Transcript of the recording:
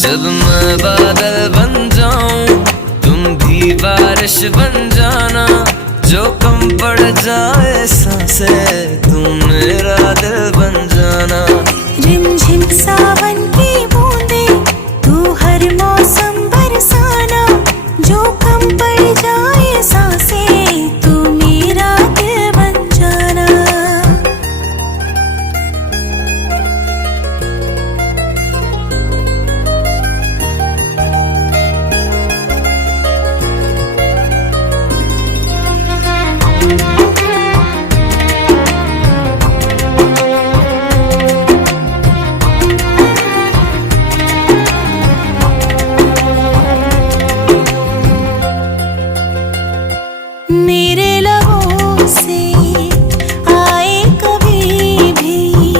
जब मैं बादल बन जाऊं तुम भी बारिश बन जाना, जो कम पड़ जाए सांसें तुम मेरा दिल बन जाना। रिमझिम सावन